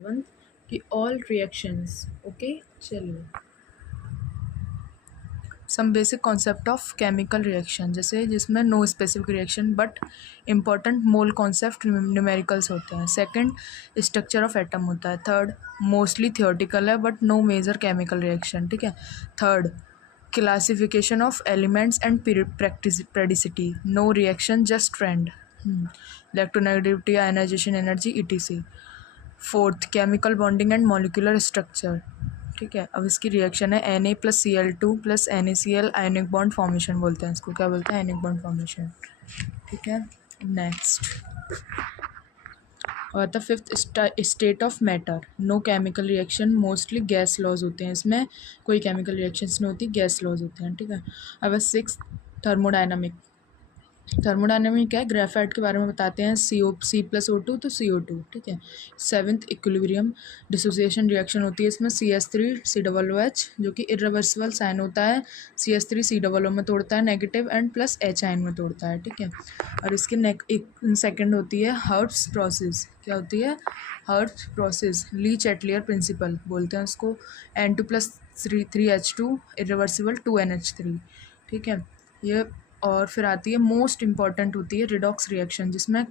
कि all reactions. Okay, चलिए some basic concept of chemical reaction, जैसे जिसमें no specific reaction but important mole concept numericals होते हैं। सेकंड, स्ट्रक्चर ऑफ एटम होता है। थर्ड, मोस्टली थियोटिकल है but no major chemical reaction, ठीक है। Third, classification of elements and periodicity, no reaction just trend, electronegativity, ionization energy, etc. Fourth, chemical bonding and molecular structure, ठीक है। अब इसकी reaction है Na+Cl2 + NaCl, ionic bond formation बोलते हैं इसको। क्या बोलते हैं? आयनिक बॉन्ड फॉर्मेशन, ठीक है। नेक्स्ट और था fifth, state of matter, no chemical reaction, mostly gas laws होते हैं इसमें, कोई केमिकल रिएक्शंस नहीं होती, गैस लॉज होते हैं, ठीक है। अब सिक्स, थर्मोडाइनमिक। थर्मोडायनामिक क्या है? ग्रेफाइट के बारे में बताते हैं, C+O2 तो CO2, ठीक है। सेवन्थ, इक्विलिब्रियम, डिसोसिएशन रिएक्शन होती है इसमें, CH3COOH जो कि इरिवर्सिबल साइन होता है, CH3COO में तोड़ता है negative and plus H ion में तोड़ता है, ठीक है। और इसकी सेकेंड होती है हर्ट्ज प्रोसेस। क्या होती है? हर्ट्ज प्रोसेस, ली चैटलियर प्रिंसिपल बोलते हैं उसको। N2+3H2 इरिवर्सिबल 2NH3, ठीक है। ये और फिर आती है मोस्ट इम्पॉर्टेंट होती है रिडॉक्स रिएक्शन, जिसमें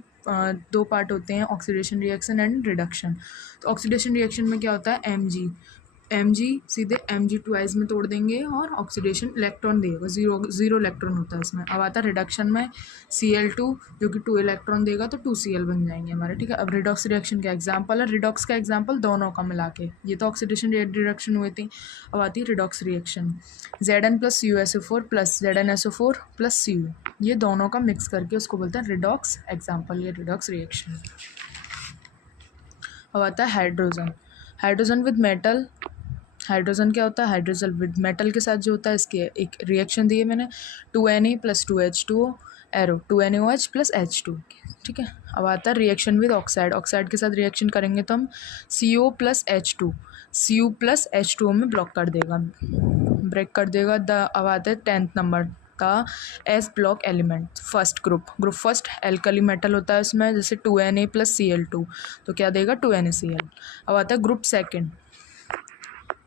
दो पार्ट होते हैं, ऑक्सीडेशन रिएक्शन एंड रिडक्शन। तो ऑक्सीडेशन रिएक्शन में क्या होता है? एम जी सीधे Mg ट्वाइस में तोड़ देंगे और ऑक्सीडेशन इलेक्ट्रॉन देगा, जीरो इलेक्ट्रॉन होता है इसमें। अब आता है रिडक्शन में, Cl2 जो कि 2 इलेक्ट्रॉन देगा तो 2Cl बन जाएंगे हमारे, ठीक है। अब रिडॉक्स रिएक्शन का एग्जाम्पल है, रिडॉक्स का एग्जाम्पल दोनों का मिला के, ये तो ऑक्सीडेशन रिडक्शन हुई थी। अब आती है redox reaction, Zn+CuSO4 + ZnSO4 + Cu, ये दोनों का मिक्स करके उसको बोलते हैं रिडॉक्स एग्जाम्पल, ये रिडॉक्स रिएक्शन। अब आता है hydrogen, hydrogen with metal. Hydrogen क्या होता है? हाइड्रोजन विद मेटल के साथ जो होता है, इसकी एक रिएक्शन दी है मैंने, 2Na + 2H2O arrow 2NaOH + H2, ठीक है। अब आता है रिएक्शन विद ऑक्साइड, ऑक्साइड के साथ रिएक्शन करेंगे तो हम CO + H2, Cu + H2O में ब्लॉक कर देगा, ब्रेक कर देगा। अब आता है 10th नंबर का S block element, first group first alkali metal होता है इसमें, जैसे 2Na + Cl2 तो क्या देगा? 2NaCl। अब आता है ग्रुप सेकंड,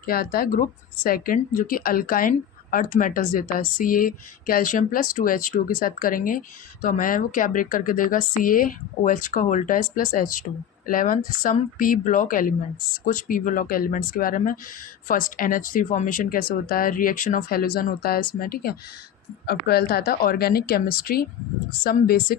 क्या आता है? ग्रुप सेकंड जो कि अल्काइन अर्थ मेटल्स देता है, Ca कैल्शियम + 2H2 के साथ करेंगे तो हमें वो क्या ब्रेक करके देगा? CaOH का होल टाइस + H2। 11th, some P block elements, कुछ पी ब्लॉक एलिमेंट्स के बारे में। फर्स्ट, NH3 फॉर्मेशन कैसे होता है, रिएक्शन ऑफ हेलोजन होता है इसमें, ठीक है। अब 12th आता है ऑर्गेनिक केमिस्ट्री, सम बेसिक